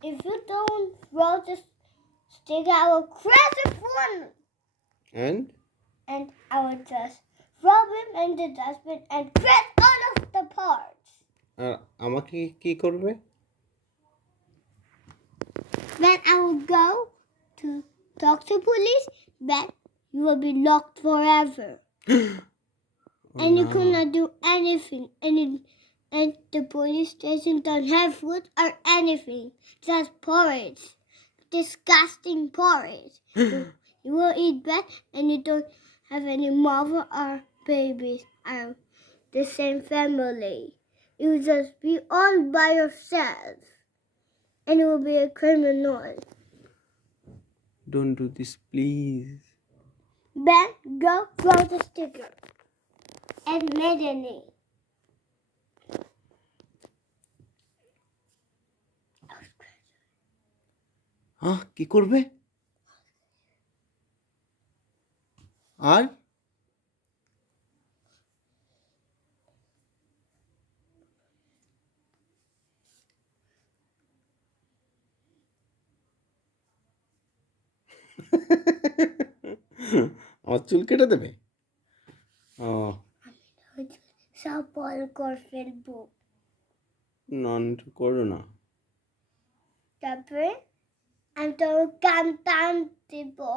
If you don't throw the stick, I will crash the phone. And And I will just throw him in the dustbin and crash all of the parts. আর আমাকে কি করবে? Then I will go to talk to police, then you will be locked forever. And you cannot do anything. And the police station don't have food or anything. Just porridge. Disgusting porridge. You will eat bad and you don't have any mother or babies or the same family. You will just be all by yourself. And you will be a criminal. Don't do this, please. Then go throw the sticker. Immediately. হ্যাঁ, কি করবে? আর আমার চুল কেটে দেবে? ও সব বল করে ফেলবো। না, করো না। তারপরে আমি তো কান টান দেবো।